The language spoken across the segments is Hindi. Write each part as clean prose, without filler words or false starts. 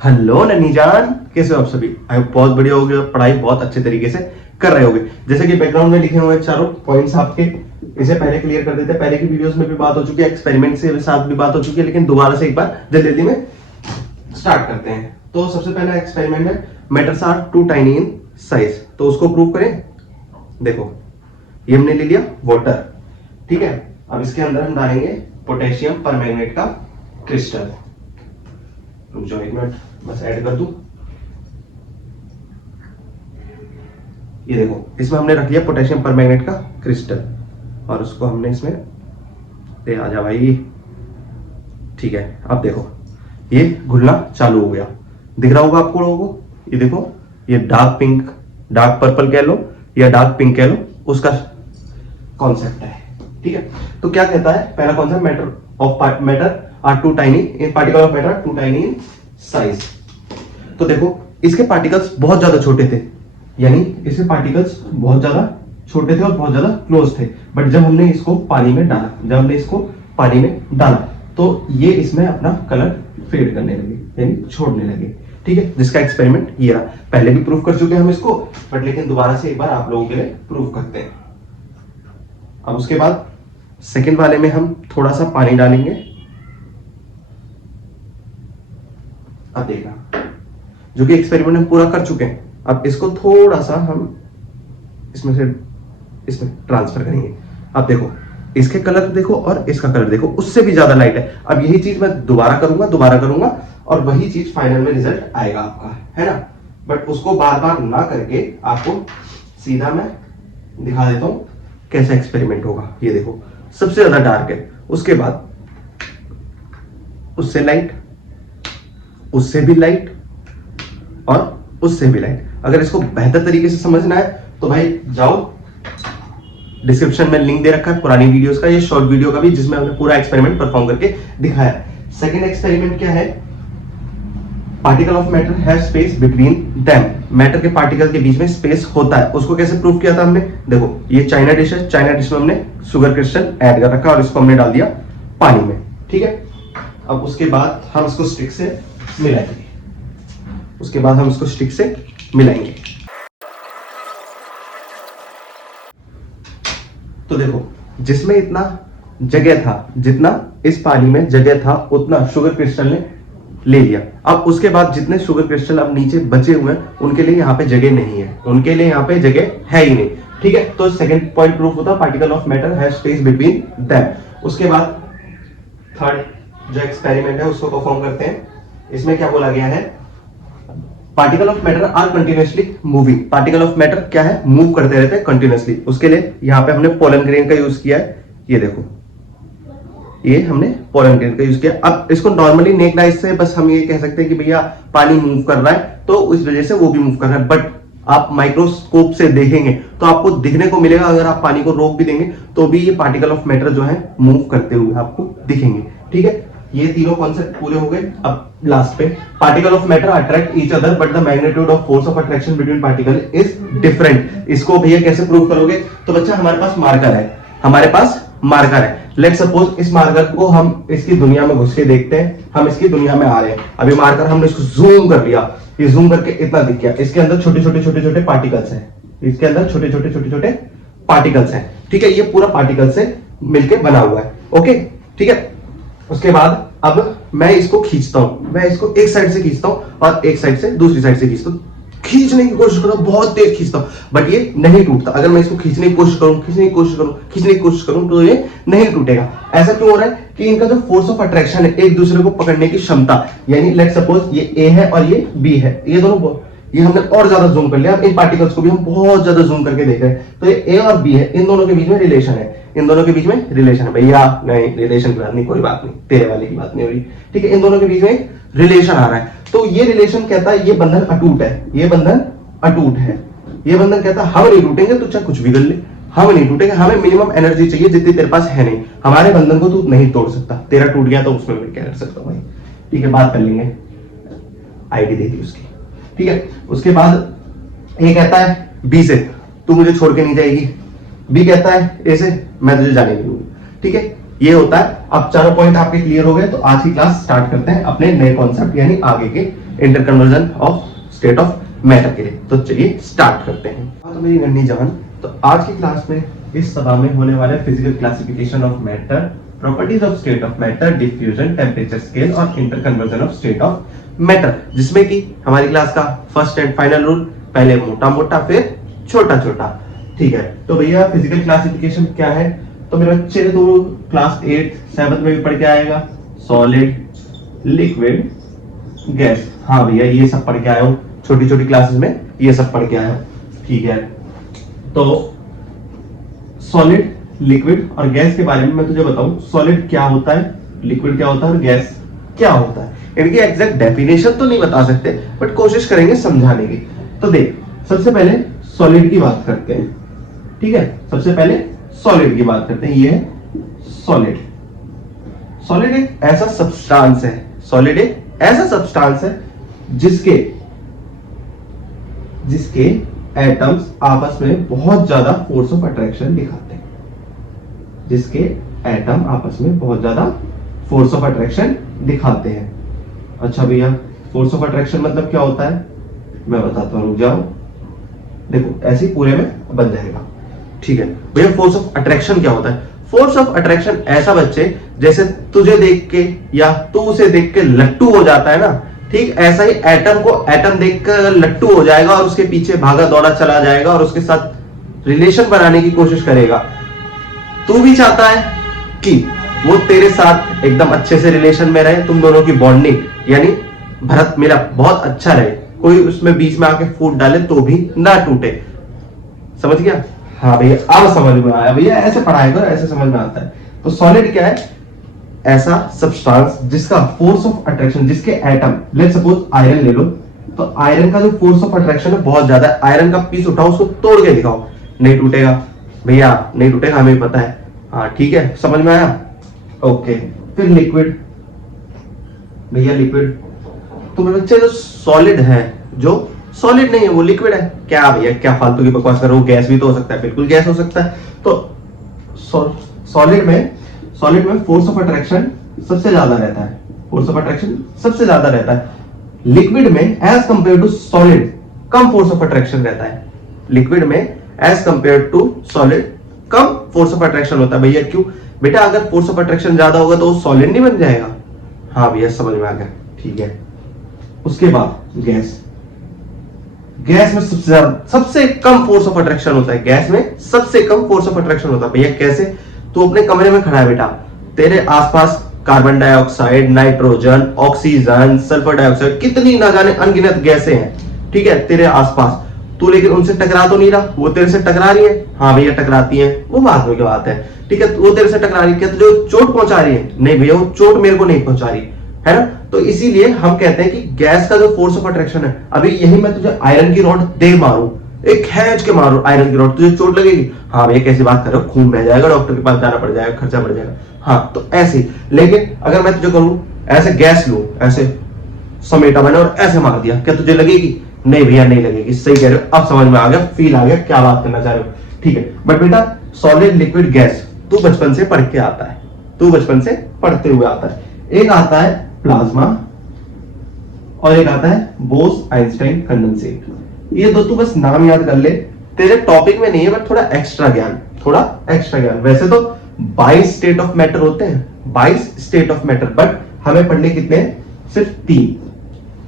हेलो नन्ही जान, कैसे हो आप सभी? आई होप बहुत बढ़िया होगे और पढ़ाई बहुत अच्छे तरीके से कर रहे होगे। जैसे कि बैकग्राउंड में लिखे हुए हैं चारों पॉइंट्स आपके, इसे पहले क्लियर कर देते हैं। पहले की वीडियोस में भी बात हो चुकी है, एक्सपेरिमेंट से साथ भी बात हो चुकी है, लेकिन दोबारा से एक बार जल्दी जल्दी में स्टार्ट करते हैं। तो सबसे पहला एक्सपेरिमेंट है matters are too tiny in size, तो उसको प्रूव करें। देखो ये हमने ले लिया वाटर, ठीक है। अब इसके अंदर हम डालेंगे पोटेशियम परमैंगनेट का क्रिस्टल। रुक जाओ एक मिनट, बस ऐड कर दूं। ये देखो इसमें हमने रख लिया पोटेशियम परमैंगनेट का क्रिस्टल और उसको हमने इसमें दे, आ जा भाई, ठीक है। अब देखो ये घुलना चालू हो गया, दिख रहा होगा आपको लोगों को। ये देखो ये डार्क पिंक, डार्क पर्पल कह लो या डार्क पिंक कह लो, उसका कॉन्सेप्ट है, ठीक है। तो क्या कहता है पहला concept, matter are too tiny in particle of matter too tiny in size. तो देखो इसके पार्टिकल्स बहुत ज्यादा छोटे थे, यानी इसके पार्टिकल्स बहुत ज्यादा छोटे थे और बहुत ज्यादा क्लोज थे। बट जब हमने इसको पानी में डाला, तो ये इसमें अपना कलर फेड करने लगे, यानी छोड़ने लगे, ठीक है। जिसका एक्सपेरिमेंट ये रहा। पहले भी प्रूव कर चुके हैं हम इसको, बट लेकिन दोबारा से एक बार आप लोगों के लिए प्रूव करते हैं। अब उसके बाद सेकंड वाले में हम थोड़ा सा पानी डालेंगे। अब देखना, जो कि एक्सपेरिमेंट हम पूरा कर चुके हैं, अब इसको थोड़ा सा हम इसमें ट्रांसफर करेंगे। अब देखो इसके कलर देखो और इसका कलर देखो, उससे भी ज्यादा लाइट है। अब यही चीज मैं दोबारा करूंगा और वही चीज फाइनल में रिजल्ट आएगा आपका, है ना। बट उसको बार बार ना करके आपको सीधा मैं दिखा देता हूं कैसा एक्सपेरिमेंट होगा। ये देखो सबसे ज्यादा डार्क है, उसके बाद उससे लाइट, उससे भी लाइट और उससे भी लाइट। अगर इसको बेहतर तरीके से समझना है तो भाई जाओ, डिस्क्रिप्शन में लिंक दे रखा है पुरानी वीडियोस का, ये शॉर्ट वीडियो का भी, जिसमें हमने पूरा एक्सपेरिमेंट परफॉर्म करके दिखाया। सेकंड एक्सपेरिमेंट क्या है, particle of matter have space between them. Matter के पार्टिकल के बीच में स्पेस होता है, उसको कैसे प्रूव किया था हमने। देखो ये चाइना डिश है, चाइना डिश में हमने शुगर क्रिस्टल ऐड कर रखा और इसको हमने डाल दिया पानी में, ठीक है। अब उसके बाद हम इसको स्टिक से मिलाएंगे, तो देखो जिसमें इतना जगह था, जितना इस पानी में जगह था, उतना शुगर क्रिस्टल ने ले लिया। अब उसके बाद जितने शुगर क्रिस्टल अब नीचे बचे हुए हैं, उनके लिए यहाँ पे जगह नहीं है, उनके लिए यहाँ पे जगह है ही नहीं, ठीक है। तो सेकंड पॉइंट प्रूफ होता, particle of matter have space between them. उसके बाद थर्ड जो एक्सपेरिमेंट है उसको परफॉर्म करते हैं। इसमें क्या बोला गया है, particle of matter are continuously moving. Particle of matter क्या है, मूव करते रहते हैं कंटिन्यूअसली। उसके लिए यहाँ पे हमने पोलन ग्रेन का यूज किया है। ये देखो ये हमने पोलन ग्रेन का यूज किया। अब इसको नॉर्मली नेक आइज से बस हम ये कह सकते हैं कि भैया पानी मूव कर रहा है, तो इस वजह से वो भी मूव कर रहा है। बट आप माइक्रोस्कोप से देखेंगे तो आपको दिखने को मिलेगा, अगर आप पानी को रोक भी देंगे तो भी ये पार्टिकल ऑफ मैटर जो है मूव करते हुए आपको दिखेंगे, ठीक है। ये तीनों कॉन्सेप्ट पूरे हो गए। अब लास्ट पे, particle of matter attract each other but the magnitude of force of attraction between particle is different. इसको भैया कैसे प्रूव करोगे, तो बच्चा हमारे पास मार्कर है, लेट सपोज इस मार्कर को हम इसकी दुनिया में घुस के देखते हैं, हम इसकी दुनिया में आ रहे हैं। अभी मार्कर हमने इसको जूम कर लिया, ये जूम करके इतना दिख गया, इसके अंदर छोटे छोटे पार्टिकल्स हैं, इसके अंदर छोटे छोटे पार्टिकल्स हैं, ठीक है। ये पूरा पार्टिकल से मिलके बना हुआ है, ओके, ठीक है। उसके बाद अब मैं इसको खींचता हूं, मैं इसको एक साइड से खींचता हूं और एक साइड से दूसरी साइड से खींचता हूं, खींचने की कोशिश करो, बहुत तेज खींचता हूं, बट ये नहीं टूटता। अगर मैं इसको खींचने की कोशिश करूं तो ये नहीं टूटेगा। ऐसा क्यों हो रहा है कि इनका जो फोर्स ऑफ अट्रैक्शन है, एक दूसरे को पकड़ने की क्षमता, यानी लेट सपोज ये ए है और ये बी है, ये दोनों, ये हमने और ज्यादा जूम कर लिया। अब इन पार्टिकल्स को भी हम बहुत ज्यादा जूम करके देख रहे हैं, तो ये ए और बी है, इन दोनों के बीच में रिलेशन है, भैया नहीं, रिलेशन की बात नहीं, कोई बात नहीं, तेरे वाले की बात नहीं हो रही, ठीक है। इन दोनों के बीच में रिलेशन आ रहा है, तो ये रिलेशन कहता है ये बंधन अटूट है, ये बंधन कहता है हम नहीं टूटेंगे, तो चाहे कुछ भी कर ले, हम नहीं टूटेंगे, हमें मिनिमम एनर्जी चाहिए जितनी तेरे पास है नहीं, हमारे बंधन को तू नहीं तोड़ सकता, तेरा टूट गया तो उसमें मैं क्या कर सकता हूं भाई, ठीक है। बात कर लेंगे, आईडी दे दी उसकी, ठीक है। उसके बाद ए कहता है बी से तू मुझे छोड़ के नहीं जाएगी, बी कहता है ए से मैं तुझे जाने नहीं दूंगी, ठीक है। ये होता है। अब चारों पॉइंट आपके क्लियर हो गए तो आज की क्लास स्टार्ट करते हैं अपने नए कॉन्सेप्ट यानी आगे के interconversion of state of matter के लिए। तो चलिए स्टार्ट करते हैं। तो मेरी नन्ही जान, तो आज की क्लास में इस सभा में होने वाले physical classification of matter, properties of state of matter, diffusion, temperature scale और interconversion of state of matter, जिसमें कि हमारी क्लास का फर्स्ट एंड फाइनल रूल, पहले मोटा मोटा फिर छोटा छोटा। ठीक है, तो भैया फिजिकल क्लासिफिकेशन क्या है? तो मेरे बच्चे तो क्लास 8 7 में भी पढ़ के आएगा, सॉलिड, लिक्विड, गैस। हाँ भैया ये सब पढ़ के आया हूँ, छोटी छोटी क्लासेस में ये सब पढ़ के आया हूँ। ठीक है, तो सॉलिड, लिक्विड और गैस के बारे में मैं तुझे बताऊं। सॉलिड क्या होता है, लिक्विड क्या होता है और गैस क्या होता है, इनकी एग्जैक्ट डेफिनेशन तो नहीं बता सकते बट कोशिश करेंगे समझाने की। तो देख, सबसे पहले सॉलिड की बात करते हैं। ठीक है, सबसे पहले सॉलिड की बात करते हैं। ये है सॉलिड। सॉलिड एक ऐसा सब्सटेंस है, सॉलिड एक ऐसा सब्सटेंस है जिसके एटम्स आपस में बहुत ज्यादा फोर्स ऑफ अट्रैक्शन दिखाते हैं, जिसके एटम आपस में बहुत ज्यादा फोर्स ऑफ अट्रैक्शन दिखाते हैं। अच्छा भैया, फोर्स ऑफ अट्रैक्शन मतलब क्या होता है? मैं बताता हूं, रुक जाओ। देखो ऐसे ही पूरे में बन जाएगा। ठीक है भैया, फोर्स ऑफ अट्रैक्शन क्या होता है? फोर्स ऑफ अट्रैक्शन ऐसा बच्चे, जैसे तुझे देख के या तू उसे देख के लट्टू हो जाता है ना, ठीक ऐसा ही एटम को एटम देखकर लट्टू हो जाएगा और उसके पीछे भागा दौड़ा चला जाएगा और उसके साथ रिलेशन बनाने की कोशिश करेगा। तू भी चाहता है कि वो तेरे साथ एकदम अच्छे से रिलेशन में रहे, तुम दोनों की बॉन्डिंग यानी भरत मिलाप बहुत अच्छा रहे, कोई उसमें बीच में आके फूट डाले तो भी ना टूटे। समझ गया? हाँ भैया अब समझ में आया। भैया ऐसे पढ़ाई करो, ऐसे समझ में आता है। तो सॉलिड क्या है? ऐसा सब्सटेंस जिसका फोर्स ऑफ अट्रैक्शन, जिसके एटम, लेट्स सपोज आयरन ले लो, तो आयरन का जो फोर्स ऑफ अट्रैक्शन है बहुत ज्यादा है। आयरन का पीस उठाओ, उसको तोड़ के दिखाओ, नहीं टूटेगा भैया, नहीं टूटेगा, हमें पता है। हाँ ठीक है, समझ में आया? ओके, फिर लिक्विड। भैया लिक्विड तो मेरे बच्चे जो सॉलिड है, जो सॉलिड नहीं है वो लिक्विड है। क्या भैया क्या फालतू की बकवास कर रहे हो? गैस भी तो हो सकता है, बिल्कुल गैस हो सकता है। तो सॉलिड में फोर्स ऑफ अट्रैक्शन सबसे ज्यादा रहता है, फोर्स ऑफ अट्रैक्शन सबसे ज्यादा रहता है। लिक्विड में एज कंपेयर टू सॉलिड कम फोर्स ऑफ अट्रैक्शन रहता है। लिक्विड में एज कंपेयर टू सॉलिड कम फोर्स ऑफ अट्रैक्शन होता है। भैया क्यों? बेटा अगर फोर्स ऑफ अट्रैक्शन ज्यादा होगा तो वो सॉलिड नहीं बन जाएगा। हाँ भैया समझ में आ गया। ठीक है, उसके बाद गैस। गैस में सबसे कम फोर्स ऑफ अट्रैक्शन होता है। गैस में सबसे कम फोर्स ऑफ अट्रैक्शन होता है। भैया कैसे? तू अपने कमरे में खड़ा है बेटा, तेरे आसपास carbon dioxide, nitrogen, oxygen, sulphur dioxide, कितनी ना जाने अनगिनत गैसें हैं, ठीक है तेरे आसपास। तू लेकिन उनसे टकरा तो नहीं रहा, वो तेरे से टकरा रही है। हाँ भैया टकराती है, वो बाद में की बात है। ठीक है, वो तेरे से टकरा रही है, क्या तुझे चोट पहुंचा रही है? नहीं भैया, वो चोट मेरे को नहीं पहुंचा रही है ना। तो इसीलिए हम कहते हैं कि गैस का जो फोर्स ऑफ अट्रैक्शन है, अभी यही मैं तुझे आयरन की रॉड दे मारूं, एक खींच के मारूं आयरन की रॉड, तुझे चोट लगेगी? हाँ भैया कैसी बात कर रहे हो, खून बह जाएगा, डॉक्टर के पास जाना पड़ जाएगा, खर्चा पड़ जाएगा। हाँ तो ऐसे। लेकिन अगर मैं तुझे करूं ऐसे गैस लूं, ऐसे समेटा मैंने और ऐसे मार दिया, क्या तुझे लगेगी? नहीं भैया नहीं लगेगी। सही कह रहे हो, अब समझ में आ गया, फील आ गया क्या बात करना चाह रहे हो। ठीक है, बट बेटा सॉलिड, लिक्विड, गैस तू बचपन से पढ़ के आता है, तू बचपन से पढ़ते हुए आता है। एक आता है प्लाज्मा और एक आता है बोस आइंस्टाइन कंडेंसेट। ये दो तू बस नाम याद कर ले, तेरे टॉपिक में नहीं है बट थोड़ा एक्स्ट्रा ज्ञान, थोड़ा एक्स्ट्रा ज्ञान। वैसे तो 22 स्टेट ऑफ मैटर होते हैं, 22 स्टेट ऑफ मैटर, बट हमें पढ़ने कितने हैं? सिर्फ 3।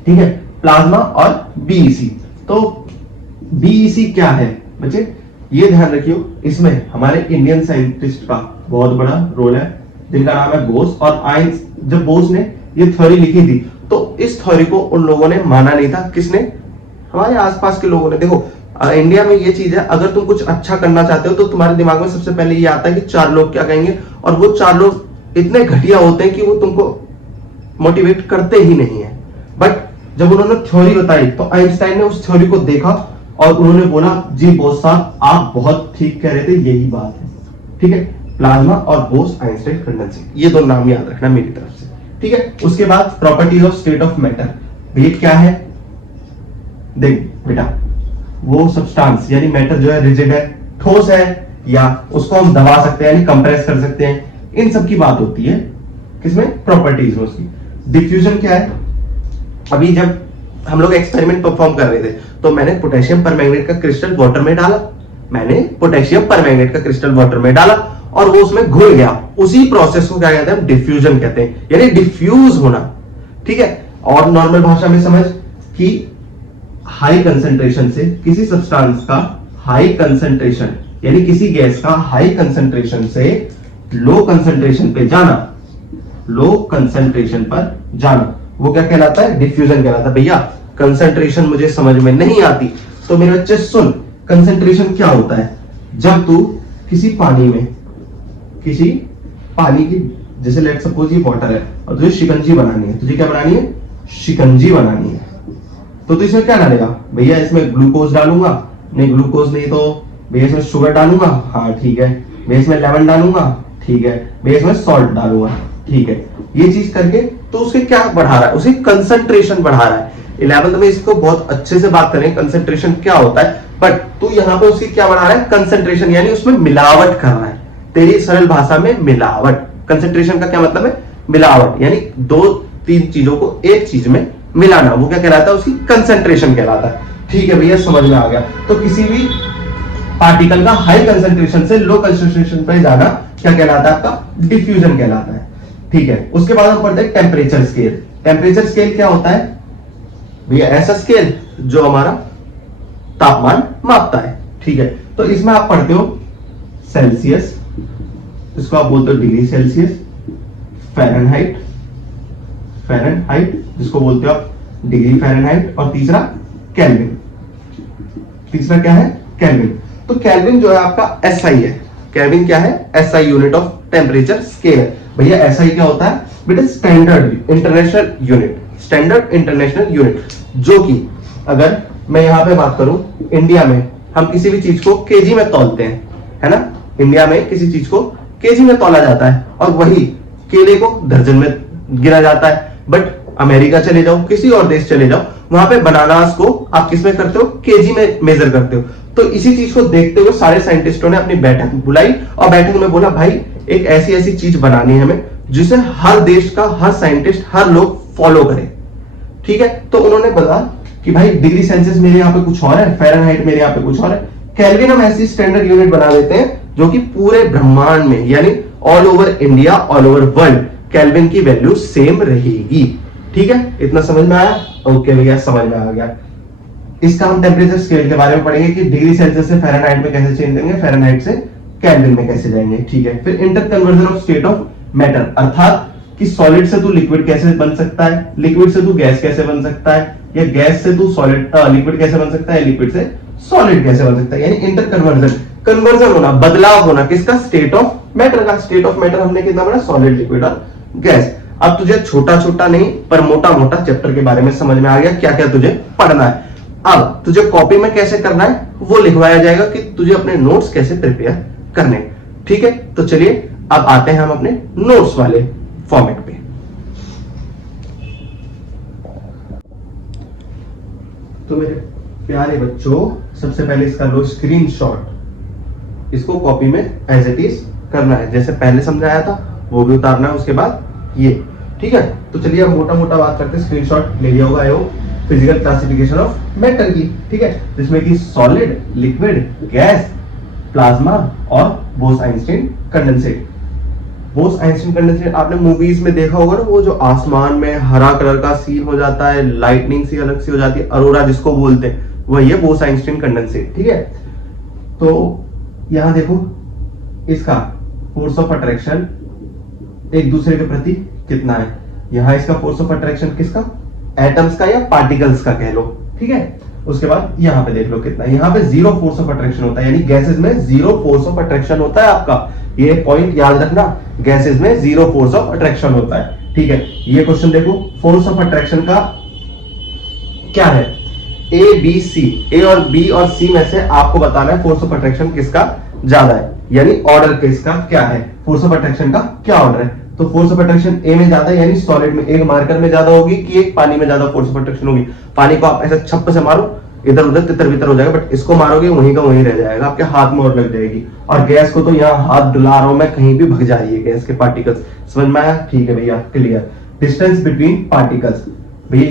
ठीक है, प्लाज्मा और बीईसी। तो बीईसी क्या है बच्चे, ये ध्यान रखियो, इसमें हमारे इंडियन साइंटिस्ट का बहुत बड़ा रोल है, जिनका नाम है बोस और आइंस। जब बोस ने ये थ्योरी लिखी थी तो इस थ्योरी को उन लोगों ने माना नहीं था। किसने? हमारे आसपास के लोगों ने। देखो इंडिया में ये चीज है, अगर तुम कुछ अच्छा करना चाहते हो तो तुम्हारे दिमाग में सबसे पहले ये आता है कि 4 लोग क्या कहेंगे, और वो 4 लोग इतने घटिया होते हैं कि वो तुमको मोटिवेट करते ही नहीं है। बट जब उन्होंने थ्योरी बताई तो आइंस्टाइन ने उस थ्योरी को देखा और उन्होंने बोला जी बोस साहब आप बहुत ठीक कह रहे थे, यही बात है। ठीक है, प्लाज्मा और बोस आइंस्टाइन कंडेंसेट, ये 2 नाम याद रखना मेरी तरफ से। ठीक है, उसके बाद properties of state of matter. ये क्या है? देख बेटा, वो सब्सटेंस यानी मैटर जो है रिजिड है, ठोस है, या उसको हम दबा सकते हैं यानी कंप्रेस कर सकते हैं, इन सब की बात होती है किसमें, प्रॉपर्टीज में उसकी। डिफ्यूजन क्या है, अभी जब हम लोग एक्सपेरिमेंट परफॉर्म कर रहे थे तो मैंने पोटेशियम परमैंगनेट का क्रिस्टल वाटर में डाला, मैंने पोटेशियम परमैंगनेट का क्रिस्टल वाटर में डाला और वो उसमें घुल गया, उसी प्रोसेस को क्या कहते हैं, डिफ्यूजन कहते हैं, यानी डिफ्यूज होना। ठीक है, और नॉर्मल भाषा में समझ कि हाई कंसंट्रेशन से किसी सब्सटेंस का हाई कंसंट्रेशन, यानी किसी गैस का हाई कंसंट्रेशन से लो कंसंट्रेशन पे जाना, लो कंसंट्रेशन पर जाना, वो क्या कहलाता है, डिफ्यूजन कहलाता है। भैया कंसंट्रेशन मुझे समझ में नहीं आती तो मेरे बच्चे सुन, कंसंट्रेशन क्या होता है, जब तू किसी पानी की, जैसे लेट सपोज ये वाटर है और तुझे शिकंजी बनानी है, तुझे क्या बनानी है, शिकंजी बनानी है, तो तू इसमें क्या डालेगा, भैया इसमें ग्लूकोज डालूंगा, नहीं ग्लूकोज नहीं तो भैया इसमें शुगर डालूंगा, हाँ ठीक है, भैया इसमें लेमन डालूंगा, ठीक है, भैया इसमें सॉल्ट डालूंगा, ठीक है, ये चीज करके तो उसके क्या बढ़ा रहा है, उसकी कंसंट्रेशन बढ़ा रहा है। 11th में इसको बहुत अच्छे से बात करें कंसंट्रेशन क्या होता है, बट तू यहाँ पे उसकी क्या बढ़ा रहा है, कंसंट्रेशन, यानी उसमें मिलावट कर रहा है। तेरी सरल भाषा में मिलावट, कंसंट्रेशन का क्या मतलब है, मिलावट, यानी 2-3 चीजों को एक चीज में मिलाना, वो क्या कहलाता है, उसकी कंसंट्रेशन कहलाता है। ठीक है भैया, समझ में आ गया। तो किसी भी पार्टिकल का हाई कंसंट्रेशन से लो कंसंट्रेशन पर जाना क्या कहलाता है, आपका डिफ्यूजन कहलाता है। ठीक है, उसके बाद हम पढ़ते हैं टेम्परेचर स्केल। टेम्परेचर स्केल क्या होता है भैया, ऐसा स्केल जो हमारा तापमान मापता है। ठीक है, तो इसमें आप पढ़ते हो सेल्सियस, इसको आप बोलते हो डिग्री सेल्सियस, फ़ारेनहाइट, जिसको बोलते हो आप डिग्री फ़ारेनहाइट, और तीसरा केल्विन। तीसरा क्या है, केल्विन। तो केल्विन जो है आपका एसआई है। केल्विन क्या है, SI, unit of temperature scale. भैया एसआई क्या होता है बेटा, standard international unit, standard international unit, जो कि अगर मैं यहां पे बात करूं, इंडिया में हम किसी भी चीज को केजी में तौलते हैं, है ना, इंडिया में किसी चीज को केजी में तौला जाता है और वही केले को दर्जन में गिना जाता है। बट अमेरिका चले जाओ, किसी और देश चले जाओ, वहां पे बनानास को आप किस में करते हो, केजी में मेजर करते हो। तो इसी चीज को देखते हुए सारे साइंटिस्टों ने अपनी बैठक बुलाई और बैठक में बोला भाई एक ऐसी ऐसी चीज बनानी है हमें जिसे हर देश का हर साइंटिस्ट, हर लोग फॉलो करें। ठीक है, तो उन्होंने बोला कि भाई डिग्री सेल्सियस मेरे यहाँ पे कुछ और है, फ़ारेनहाइट मेरे यहाँ पे कुछ और है, केल्विन हम ऐसी स्टैंडर्ड यूनिट बना देते हैं जो कि पूरे ब्रह्मांड में, यानी all over India, all over world, kelvin की वैल्यू सेम रहेगी। ठीक है, इतना समझ में आया? ओके भैया, समझ में आ गया। इसका हम टेम्परेचर स्केल के बारे में पढ़ेंगे कि डिग्री सेल्सियस से फ़ारेनहाइट में कैसे चेंज करेंगे, फ़ारेनहाइट से केल्विन में कैसे जाएंगे। ठीक है, फिर inter conversion of state of matter, अर्थात कि सॉलिड से तू लिक्विड कैसे बन सकता है, लिक्विड से तू गैस कैसे बन सकता है, या गैस से तू सॉलिड लिक्विड कैसे बन सकता है, लिक्विड से सॉलिड कैसे बन सकता है, यानी इंटर कन्वर्जन, कन्वर्जन होना, बदलाव होना, किसका, स्टेट ऑफ मैटर का। स्टेट ऑफ मैटर हमने कितना पढ़ा, सॉलिड, लिक्विड और गैस। अब तुझे छोटा छोटा नहीं पर मोटा मोटा चैप्टर के बारे में समझ में आ गया क्या क्या तुझे पढ़ना है। अब तुझे कॉपी में कैसे करना है वो लिखवाया जाएगा कि तुझे अपने नोट्स कैसे प्रिपेयर करने। ठीक है, तो चलिए अब आते हैं हम अपने नोट्स वाले फॉर्मेट पे। तो मेरे प्यारे बच्चों, सबसे पहले इसका लो स्क्रीनशॉट, इसको कॉपी में एज इट इज करना है, जैसे पहले समझाया था वो भी उतारना है, उसके बाद ये। ठीक है, तो चलिए अब मोटा मोटा बात करते हैं। स्क्रीनशॉट ले लिया होगा आयो, फिजिकल क्लासिफिकेशन ऑफ मैटर की। ठीक है, जिसमें कि सॉलिड, लिक्विड, गैस, प्लाज्मा और बोस-आइंस्टीन कंडेंसेट। बोस-आइंस्टीन कंडेंसेट आपने मूवीज में देखा होगा ना, वो जो आसमान में हरा कलर का सीन हो जाता है, लाइटनिंग सी अलग सी हो जाती है, अरोरा जिसको बोलते हैं, वही है बोस-आइंस्टीन कंडेंसेट। ठीक है, तो यहां देखो इसका फोर्स ऑफ अट्रैक्शन एक दूसरे के प्रति कितना है। यहां इसका फोर्स ऑफ अट्रैक्शन किसका, एटम्स का या पार्टिकल्स का कह लो। ठीक है, उसके बाद यहां पे देख लो कितना, यहां पे जीरो फोर्स ऑफ अट्रैक्शन होता है, यानी गैसेस में जीरो फोर्स ऑफ अट्रैक्शन होता है आपका। ये पॉइंट याद रखना, गैसेस में जीरो फोर्स ऑफ अट्रैक्शन होता है। ठीक है, ये क्वेश्चन देखो, फोर्स ऑफ अट्रैक्शन का क्या है, ए बी सी, ए और बी और सी में से आपको बताना है फोर्स ऑफ अट्रैक्शन किसका ज्यादा है, यानी ऑर्डर किसका क्या है, फोर्स ऑफ अट्रैक्शन का क्या ऑर्डर है। तो फोर्स ऑफ अट्रैक्शन ए में ज्यादा है, यानी सॉलिड में, एक मार्कर में ज्यादा होगी कि एक पानी में ज्यादा फोर्स ऑफ अट्रैक्शन होगी। पानी को आप ऐसा छप्प से मारो, इधर उधर तितर बितर हो जाएगा, बट इसको मारोगे वहीं का वहीं रह जाएगा, आपके हाथ में और लग जाएगी। और गैस को तो यहाँ हाथ डुला रहा हूं मैं, कहीं भी भग जा रही है गैस के पार्टिकल्स। समझ में आया? ठीक है भैया, क्लियर। डिस्टेंस बिटवीन पार्टिकल्स, भैया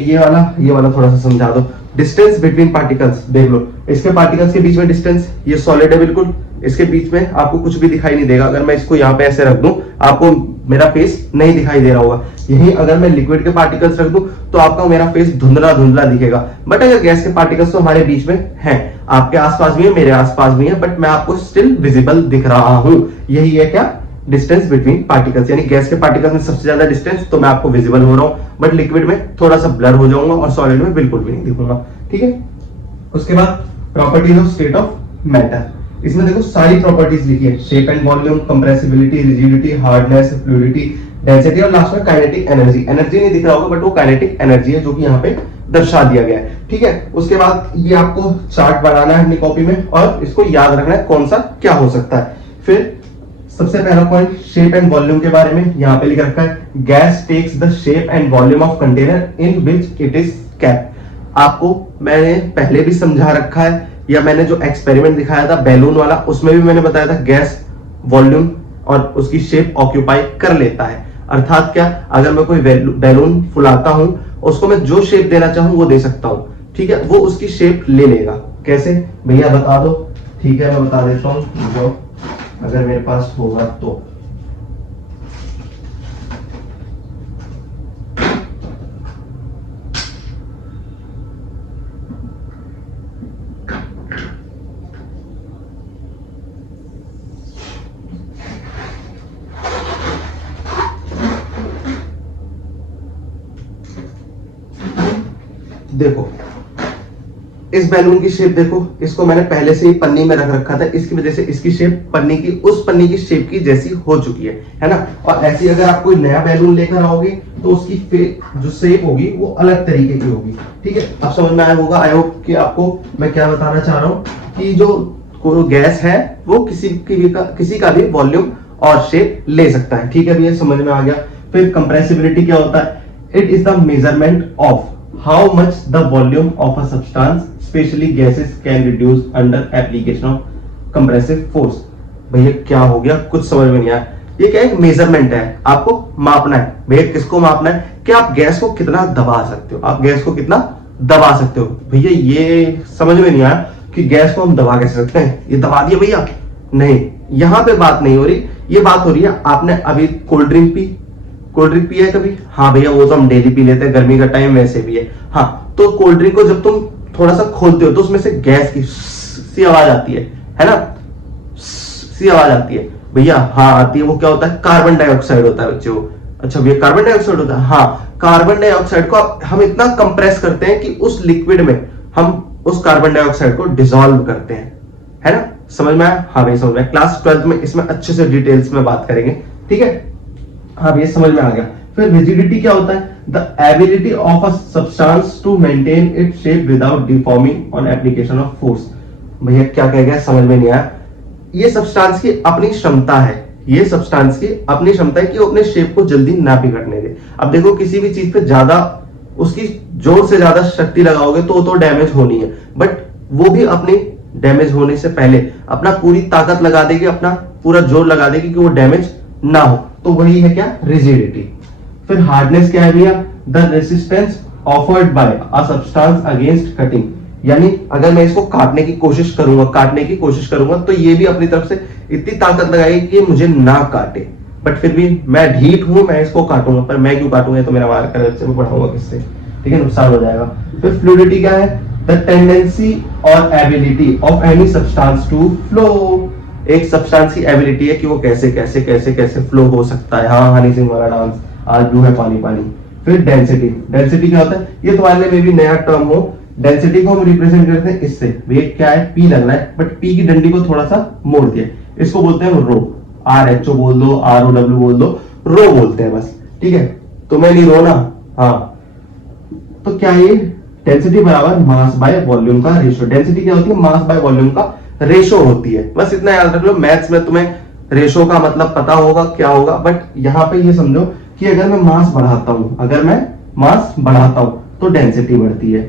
ये वाला थोड़ा सा समझा दो। डिस्टेंस बिटवीन पार्टिकल्स देख लो, इसके पार्टिकल्स के बीच में डिस्टेंस, ये सॉलिड है बिल्कुल, इसके बीच में आपको कुछ भी दिखाई नहीं देगा। अगर मैं इसको यहाँ पे ऐसे रख दूं, आपको मेरा फेस नहीं दिखाई दे रहा होगा। यही अगर मैं लिक्विड के पार्टिकल्स रख दूं तो आपका मेरा फेस धुंधला धुंधला दिखेगा। बट अगर गैस के पार्टिकल्स तो हमारे बीच में है, आपके आसपास भी है, मेरे आसपास भी है, बट मैं आपको स्टिल विजिबल दिख रहा हूं। यही है क्या? Distance between particles. यानी गैस के पार्टिकल्स में सबसे ज्यादा डिस्टेंस, तो मैं आपको विजिबल हो रहा हूं, बट लिक्विड में थोड़ा सा ब्लर हो जाऊंगा और सॉलिड में बिल्कुल भी नहीं दिखूंगा। ठीक है। उसके बाद properties of state of matter, इसमें देखो सारी प्रॉपर्टीज लिखी है, shape and volume, compressibility, rigidity, hardness, fluidity, density, और लास्ट में काइनेटिक एनर्जी। एनर्जी नहीं दिख रहा होगा, बट वो काइनेटिक एनर्जी है जो कि यहाँ पे दर्शा दिया गया है। ठीक है। उसके बाद ये आपको चार्ट बनाना है अपनी कॉपी में, और इसको याद रखना है कौन सा क्या हो सकता है। फिर सबसे पहला पॉइंट शेप एंड वॉल्यूम के बारे में यहाँ पे लिख रखा है, gas takes the shape and volume of container in which it is kept. आपको मैंने पहले भी समझा रखा है, या मैंने जो एक्सपेरिमेंट दिखाया था बैलून वाला, उसमें भी मैंने बताया था गैस वॉल्यूम और उसकी शेप ऑक्यूपाई कर लेता है। अर्थात क्या, अगर मैं कोई बैलून फुलाता हूं, उसको मैं जो शेप देना चाहूं वो दे सकता हूं। ठीक है। वो उसकी शेप ले लेगा। कैसे भैया बता दो? ठीक है, मैं बता देता हूं, जो अगर मेरे पास होगा तो। देखो इस बैलून की शेप देखो, इसको मैंने पहले से ही पन्नी में रख रखा था, इसकी वजह से इसकी शेप पन्नी की, उस पन्नी की शेप की जैसी हो चुकी है ना। और ऐसी अगर आप कोई नया बैलून लेकर आओगे तो उसकी जो शेप होगी वो अलग तरीके की होगी। ठीक है। अब समझ में आया होगा, आई होप कि आपको मैं क्या बताना चाह रहा हूँ, कि जो गैस है वो किसी का भी वॉल्यूम और शेप ले सकता है। ठीक है भैया, समझ में आ गया। फिर कंप्रेसिबिलिटी क्या होता है? It is the measurement of how much the volume of a substance, especially gases, can reduce under application of compressive force। भैया क्या हो गया, कुछ समझ में नहीं आया। ये क्या एक मेजरमेंट है, आपको मापना है। भैया किसको मापना है? कि आप गैस को कितना दबा सकते हो, आप गैस को कितना दबा सकते हो। भैया ये समझ में नहीं आया कि गैस को हम दबा कैसे सकते हैं, ये दबा दिया भैया? नहीं, यहाँ पे बात नहीं हो रही, ये बात हो रही है, आपने अभी cold drink P, cold drink पिया है कभी? हाँ भैया, वो तो हम डेली पी लेते हैं, गर्मी का टाइम वैसे भी है। हाँ, तो कोल्ड ड्रिंक को जब तुम थोड़ा सा खोलते हो तो उसमें से गैस की सी आवाज आती है ना, सी आवाज आती है भैया। हाँ आती है। वो क्या होता है? कार्बन डाइऑक्साइड होता है बच्चों। अच्छा भैया, कार्बन डाइऑक्साइड होता है? हाँ, कार्बन डाइऑक्साइड को हम इतना कंप्रेस करते हैं कि उस लिक्विड में हम उस कार्बन डाइऑक्साइड को डिसॉल्व करते हैं, है ना। समझ में आया? हाँ भैया समझ में। क्लास 12 में इसमें अच्छे से डिटेल्स में बात करेंगे। ठीक है। हाँ ये समझ में आ गया। फिर रिजिडिटी क्या होता है? The ability of a substance to maintain its shape without deforming on application of force. भैया क्या कह गया, समझ में नहीं आया। ये सब्सटेंस की अपनी क्षमता है, ये सब्सटेंस की अपनी क्षमता है कि वो अपने शेप को जल्दी ना बिगड़ने दे। अब देखो किसी भी चीज पे ज्यादा, उसकी जोर से ज्यादा शक्ति लगाओगे तो डैमेज होनी है, बट वो भी अपनी डैमेज होने से पहले अपना पूरी ताकत लगा देगी, अपना पूरा जोर लगा देगी कि वो डैमेज ना हो। तो वही है क्या? रिजिडिटी। फिर हार्डनेस क्या है भैया? The resistance offered by a substance against cutting. यानी अगर मैं इसको काटने की कोशिश करूंगा तो ये भी अपनी तरफ से इतनी ताकत लगाएगी कि मुझे ना काटे, बट फिर भी मैं ढीठ हूं, मैं इसको काटूंगा। पर मैं क्यों काटूंगा? तो मेरा मार कर बच्चे को पढ़ाऊंगा किससे? ठीक है, नुकसान हो जाएगा। फिर फ्लूइडिटी क्या है? The tendency or ability of any substance to flow. एक सब्सटेंस की एबिलिटी है कि वो कैसे कैसे कैसे कैसे फ्लो हो सकता है। हाँ, हनी सिंह वाला डांस, आज ब्लू है पानी पानी। फिर डेंसिटी, डेंसिटी क्या होता है? ये तुम्हारे लिए मे भी नया टर्म हो। डेंसिटी को हम रिप्रेजेंट करते हैं इससे, ये क्या है? पी लग रहा है, बट पी की डंडी को थोड़ा सा मोड़ दिया, इसको बोलते हैं रो। RHO बोल दो, ROW बोल दो, रो बोलते हैं बस। ठीक है, तुम्हें नहीं रो ना। हाँ, तो क्या ये डेंसिटी बराबर मास बाय वॉल्यूम का रेशियो। डेंसिटी क्या होती है? मास बाय वॉल्यूम का रेशो होती है। बस इतना याद रख लो। मैथ्स में तुम्हें रेशो का मतलब पता होगा क्या होगा, बट यहां पे ये समझो कि अगर मैं मास बढ़ाता हूं तो डेंसिटी बढ़ती है।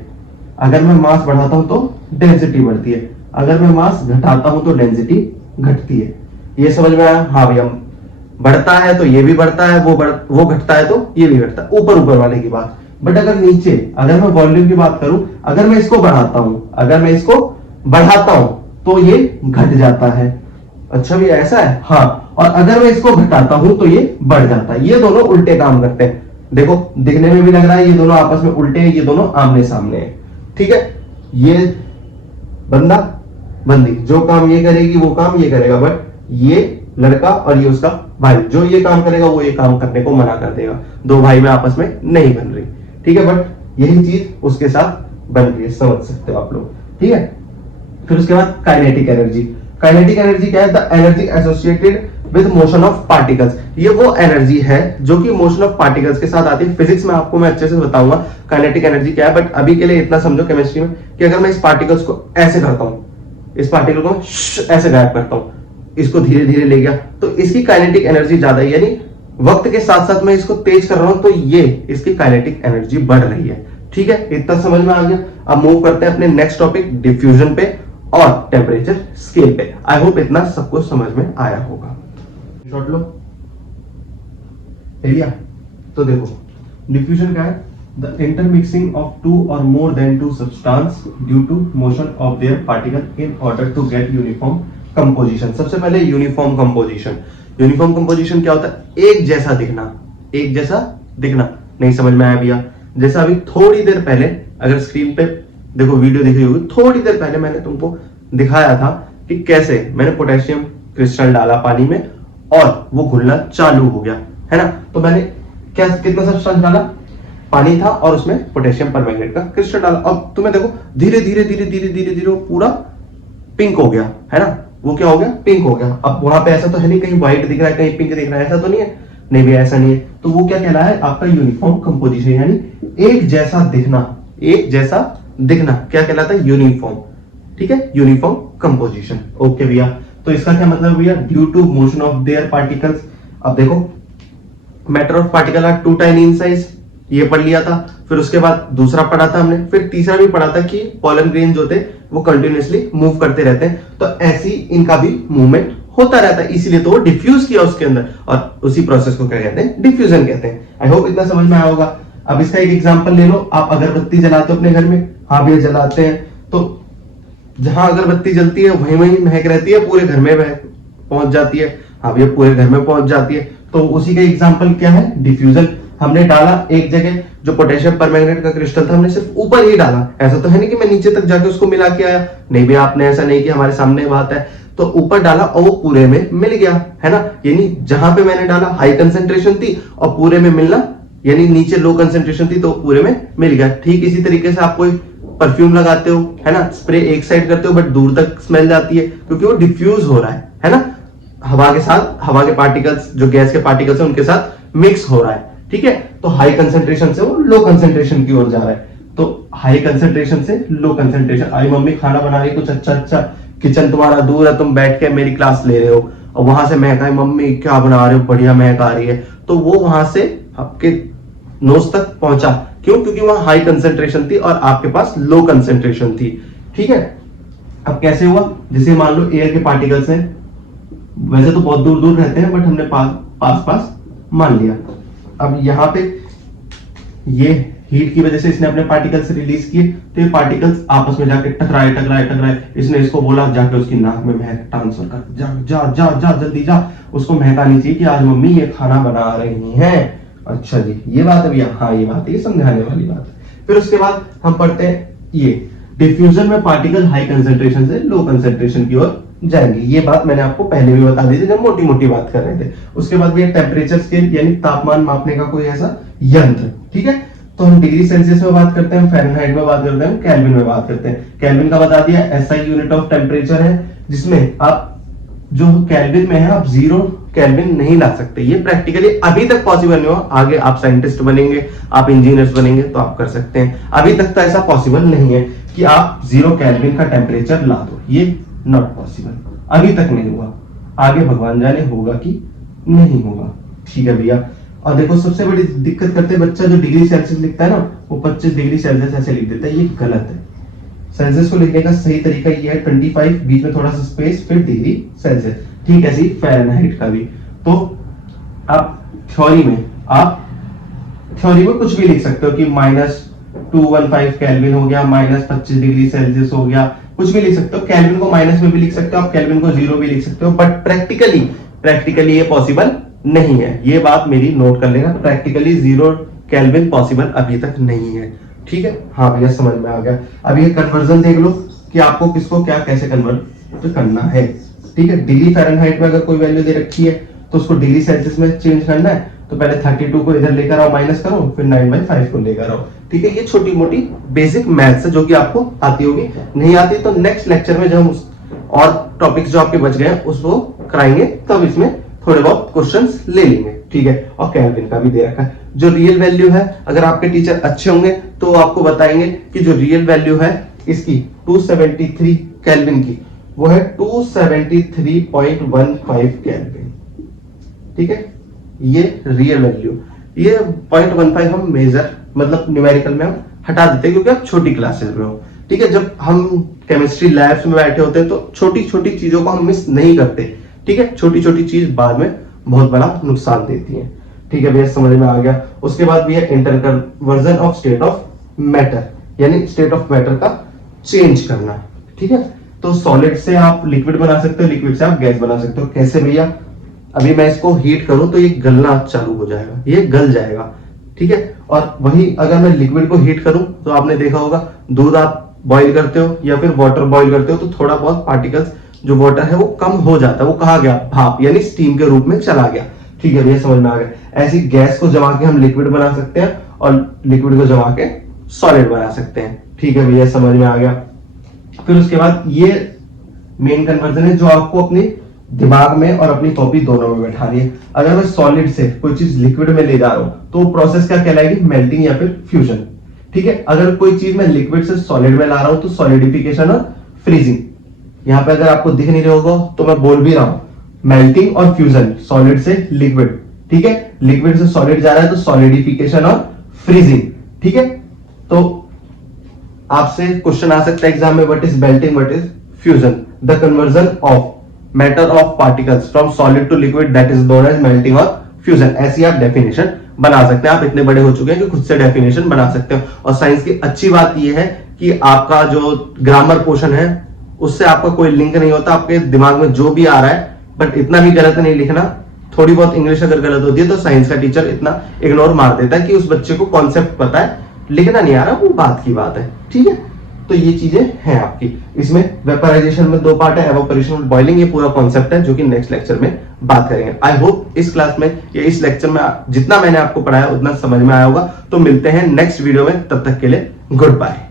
अगर मैं मास बढ़ाता हूं तो डेंसिटी बढ़ती है, अगर मैं मास घटाता हूं तो डेंसिटी घटती है। ये समझ में आया? हाँ भैया, बढ़ता है तो ये भी बढ़ता है, वो घटता है तो ये भी घटता है, ऊपर ऊपर वाले की बात। बट अगर नीचे, अगर मैं वॉल्यूम की बात करूं, अगर मैं इसको बढ़ाता हूं तो ये घट जाता है। अच्छा भी ऐसा है? हाँ। और अगर मैं इसको घटाता हूं तो ये बढ़ जाता है। ये दोनों उल्टे काम करते हैं। देखो दिखने में भी लग रहा है ये दोनों आपस में उल्टे हैं, ये दोनों आमने सामने हैं। ठीक है, ये बंदा बंदी जो काम ये करेगी वो काम ये करेगा, बट ये लड़का और ये उसका भाई जो ये काम करेगा वो ये काम करने को मना कर देगा। दो भाई में आपस में नहीं बन रही। ठीक है, बट यही चीज उसके साथ बन रही है, समझ सकते हो आप लोग। ठीक है, फिर उसके बाद काइनेटिक एनर्जी। काइनेटिक एनर्जी क्या है? The energy associated with motion of particles. ये वो एनर्जी है जो कि मोशन ऑफ पार्टिकल्स के साथ आती है। फिजिक्स में आपको मैं अच्छे से बताऊंगा काइनेटिक एनर्जी क्या है, बट अभी के लिए इतना समझो केमिस्ट्री में कि अगर मैं इस पार्टिकल्स को ऐसे करता हूं, इस पार्टिकल को ऐसे गायब करता हूं, इसको धीरे धीरे ले गया, तो इसकी काइनेटिक एनर्जी ज्यादा है, यानी वक्त के साथ साथ मैं इसको तेज कर रहा हूं तो ये इसकी काइनेटिक एनर्जी बढ़ रही है। ठीक है, इतना समझ में आ गया। अब मूव करते हैं अपने नेक्स्ट टॉपिक डिफ्यूजन पे और टेम्परेचर स्केल पे। आई होप इतना सबको समझ में आया होगा। शॉट लो लिया। तो देखो डिफ्यूजन क्या है? The intermixing of two or more than two substance due to motion of their particle in order to get uniform composition. सबसे पहले यूनिफॉर्म कंपोजिशन। यूनिफॉर्म कंपोजिशन क्या होता है? एक जैसा दिखना। एक जैसा दिखना नहीं समझ में आया भैया? जैसा अभी थोड़ी देर पहले, अगर स्क्रीन पे देखो वीडियो दिख रही होगी, थोड़ी देर पहले मैंने तुमको दिखाया था कि कैसे मैंने पोटेशियम क्रिस्टल डाला पानी में और वो घुलना चालू हो गया, है ना? तो मैंने क्या कितना सब्सटेंस डाला? पानी था और उसमें पोटेशियम परमैंगनेट का क्रिस्टल डाला। अब तुम्हें देखो धीरे धीरे धीरे धीरे धीरे धीरे वो पूरा पिंक हो गया, है ना? वो क्या हो गया? पिंक हो गया। अब वहां पे ऐसा तो है नहीं कहीं व्हाइट दिख रहा है कहीं पिंक दिख रहा है, ऐसा तो नहीं है। नहीं भी ऐसा नहीं है। तो वो क्या कहला है? आपका यूनिफॉर्म कंपोजिशन, यानी एक जैसा दिखना। एक जैसा दिखना क्या कहलाता है? यूनिफॉर्म। ठीक है, यूनिफॉर्म कंपोजिशन। ओके भैया, तो इसका क्या मतलब भैया? Due to motion of their particles. अब देखो matter of particle are too tiny in size, ये पढ़ लिया था। फिर उसके बाद दूसरा पढ़ा था हमने, फिर तीसरा भी पढ़ा था कि पोलन ग्रेन जो थे वो कंटिन्यूअसली मूव करते रहते हैं, तो ऐसी इनका भी मूवमेंट होता रहता है, इसीलिए तो वो डिफ्यूज किया उसके अंदर, और उसी प्रोसेस को क्या कहते हैं? डिफ्यूजन कहते हैं। आई होप इतना समझ में आया होगा। अब इसका एक एग्जांपल ले लो। आप अगरबत्ती जलाते हो अपने घर में? हाँ भैया जलाते हैं। तो जहां अगरबत्ती जलती है वहीं वहीं महक रहती है, पूरे घर में पहुंच जाती है? हाँ भैया पूरे घर में पहुंच जाती है। तो उसी का एग्जांपल क्या है? डिफ्यूजन। हमने डाला एक जगह, जो पोटेशियम परमैंगनेट का क्रिस्टल था हमने सिर्फ ऊपर ही डाला, ऐसा तो है नहीं कि मैं नीचे तक जाके उसको मिला के आया। नहीं भैया आपने ऐसा नहीं किया, हमारे सामने बात है। तो ऊपर डाला और वो पूरे में मिल गया, है ना? यानी जहां पे मैंने डाला हाई कंसेंट्रेशन थी और पूरे में मिलना, यानी नीचे लो कंसेंट्रेशन थी तो पूरे में मिल गया। ठीक इसी तरीके से आप कोई परफ्यूम लगाते हो, है ना? स्प्रे एक साइड करते हो बट दूर तक स्मेल जाती है क्योंकि वो डिफ्यूज हो रहा है ना? हवा के साथ, हवा के पार्टिकल्स जो गैस के पार्टिकल्स है उनके साथ मिक्स हो रहा है। ठीक है, तो हाई कंसेंट्रेशन से वो लो कंसेंट्रेशन की ओर जा रहा है। तो हाई कंसेंट्रेशन से लो कंसेंट्रेशन। आई मम्मी खाना बना रही कुछ अच्छा अच्छा, किचन तुम्हारा दूर है, तुम बैठ के मेरी क्लास ले रहे हो और वहां से महक आई, मम्मी क्या बना रहे हो, बढ़िया महक आ रही है। तो वो वहां से आपके नोज तक पहुंचा, क्यों? क्योंकि वहां हाई कंसेंट्रेशन थी और आपके पास लो कंसेंट्रेशन थी। ठीक है, अब कैसे हुआ? जैसे मान लो एयर के पार्टिकल्स हैं, वैसे तो बहुत दूर दूर रहते हैं बट हमने पास पास मान लिया। अब यहाँ पे ये हीट की वजह से इसने अपने पार्टिकल्स रिलीज किए, तो ये पार्टिकल्स आपस में जाके टकराए टकराए टकराए। इसने इसको बोला जाके उसकी नाक में महक ट्रांसफर कर, जा जा जा जा जल्दी जा, उसको महक आनी चाहिए कि आज मम्मी ये खाना बना रही हैं। अच्छा जी, ये बात है भैया? हाँ ये बात है, ये समझाने वाली बात है। फिर उसके बाद हम पढ़ते हैं ये डिफ्यूजन में पार्टिकल हाई कंसेंट्रेशन से लो कंसेंट्रेशन की ओर जाएंगे। ये बात मैंने आपको पहले भी बता दी थी जब मोटी मोटी बात कर रहे थे। उसके बाद भी टेम्परेचर स्केल, यानी तापमान मापने का कोई ऐसा यंत्र। ठीक है, तो हम डिग्री सेल्सियस में बात करते हैं, फ़ारेनहाइट में बात करते हैं, केल्विन में बात करते हैं। केल्विन का बता दिया, एसआई यूनिट ऑफ टेम्परेचर है, जिसमें आप जो केल्विन में है आप 0 केल्विन नहीं ला सकते। ये प्रैक्टिकली अभी तक पॉसिबल नहीं हुआ। आगे आप साइंटिस्ट बनेंगे, आप इंजीनियर्स बनेंगे तो आप कर सकते हैं। अभी तक तो ऐसा पॉसिबल नहीं है कि आप 0 केल्विन का टेम्परेचर ला दो, ये नॉट पॉसिबल, अभी तक नहीं हुआ। आगे भगवान जाने होगा कि नहीं होगा। ठीक है भैया, और देखो सबसे बड़ी दिक्कत करते हैं बच्चा जो डिग्री सेल्सियस लिखता है ना, वो 25 डिग्री सेल्सियस ऐसे लिख देता है, ये गलत है। सेल्सियस को लिखने का सही तरीका ये है 25, बीच में थोड़ा सा स्पेस, फिर डिग्री सेल्सियस। ठीक ऐसे ही फ़ारेनहाइट का भी। तो आप थ्योरी में कुछ भी लिख सकते हो कि -215 केल्विन हो गया, -25 डिग्री सेल्सियस हो गया, कुछ भी लिख सकते हो। केल्विन को माइनस में भी लिख सकते हो आप, केल्विन को 0 भी लिख सकते हो, बट प्रैक्टिकली ये पॉसिबल नहीं है। ये बात मेरी नोट कर लेना, प्रैक्टिकली 0 केल्विन पॉसिबल अभी तक नहीं है। ठीक है, हाँ भैया समझ में आ गया। अब ये कन्वर्जन देख लो कि आपको किसको क्या कैसे कन्वर्ट करना है। ठीक है, डिग्री फ़ारेनहाइट में अगर कोई वैल्यू दे रखी है तो उसको डिग्री सेल्सियस में चेंज करना है, तो पहले 32 को इधर लेकर आओ, माइनस करो, फिर 9/5 को लेकर आओ। ठीक है, ये छोटी मोटी बेसिक मैथ्स है जो कि आपको आती होगी। नहीं आती तो नेक्स्ट लेक्चर में जब हम और टॉपिक्स जो आपके बच गए हैं उसको कराएंगे, तब इसमें थोड़े बहुत क्वेश्चंस ले लेंगे। ठीक है, और केल्विन का भी दे रखा है। जो रियल वैल्यू है, अगर आपके टीचर अच्छे होंगे तो आपको बताएंगे कि जो रियल वैल्यू है इसकी 273 केल्विन की, वो है 273.15 केल्विन। ठीक है, ये रियल वैल्यू, ये 0.15 हम मेजर मतलब न्यूमेरिकल में हम हटा देते हैं क्योंकि आप छोटी क्लासेस में हो। ठीक है, जब हम केमिस्ट्री लैब्स में बैठे होते हैं तो छोटी छोटी चीजों को हम मिस नहीं करते। ठीक है, छोटी छोटी चीज बाद में बहुत बड़ा नुकसान देती है। ठीक है भैया, समझ में आ गया। उसके बाद भी है interconversion of state of matter, यानी स्टेट ऑफ मैटर का चेंज करना। ठीक है, तो सॉलिड से आप लिक्विड बना सकते हो, लिक्विड से आप गैस बना सकते हो। कैसे भैया? अभी मैं इसको हीट करूं तो ये गलना चालू हो जाएगा, ये गल जाएगा। ठीक है, और वही अगर मैं लिक्विड को हीट करूं तो आपने देखा होगा, दूध आप बॉईल करते हो या फिर वाटर बॉईल करते हो तो थोड़ा बहुत पार्टिकल्स जो वाटर है वो कम हो जाता है, वो कहा गया भाप यानी स्टीम के रूप में चला गया। ठीक है भैया, समझ में आ गया। ऐसी गैस को जमा के हम लिक्विड बना सकते हैं और लिक्विड को जमा के सॉलिड बना सकते हैं। ठीक है भैया, समझ में आ गया। फिर उसके बाद ये मेन कन्वर्जन है जो आपको अपने दिमाग में और अपनी कॉपी दोनों में बैठानी है। अगर मैं सॉलिड से कोई चीज लिक्विड में ले जा रहा हूं तो प्रोसेस क्या कहलाएगी? मेल्टिंग या फिर फ्यूजन। ठीक है, अगर कोई चीज मैं लिक्विड से सॉलिड में ला रहा हूं तो सॉलिडिफिकेशन और फ्रीजिंग। यहां पे अगर आपको दिख नहीं रहा होगा तो मैं बोल भी रहा हूं, मेल्टिंग और फ्यूजन, सॉलिड से लिक्विड। ठीक है, लिक्विड से सॉलिड जा रहा है तो सॉलिडिफिकेशन और फ्रीजिंग। ठीक है, तो आपसे क्वेश्चन आ सकता है एग्जाम में, what is melting, what is fusion? The conversion of matter of particles from solid to liquid, that is known as melting or fusion. ऐसी आप डेफिनेशन बना सकते हैं। आप इतने बड़े हो चुके हैं कि खुद से डेफिनेशन बना सकते हो। और साइंस की अच्छी बात यह है कि आपका जो ग्रामर पोर्शन है उससे आपका कोई लिंक नहीं होता, आपके दिमाग में जो भी आ रहा है, बट इतना भी गलत नहीं लिखना। थोड़ी बहुत इंग्लिश अगर गलत होती है तो साइंस का टीचर इतना इग्नोर मार देता है कि उस बच्चे को कॉन्सेप्ट पता है, लिखना नहीं आ रहा, वो बात की बात है। ठीक है, तो ये चीजें हैं आपकी। इसमें वेपराइजेशन में 2 पार्ट है, एवापोरेशन और बॉइलिंग, ये पूरा कॉन्सेप्ट है जो कि नेक्स्ट लेक्चर में बात करेंगे। आई होप इस क्लास में या इस लेक्चर में जितना मैंने आपको पढ़ाया उतना समझ में आया होगा। तो मिलते हैं नेक्स्ट वीडियो में, तब तक के लिए गुड बाय।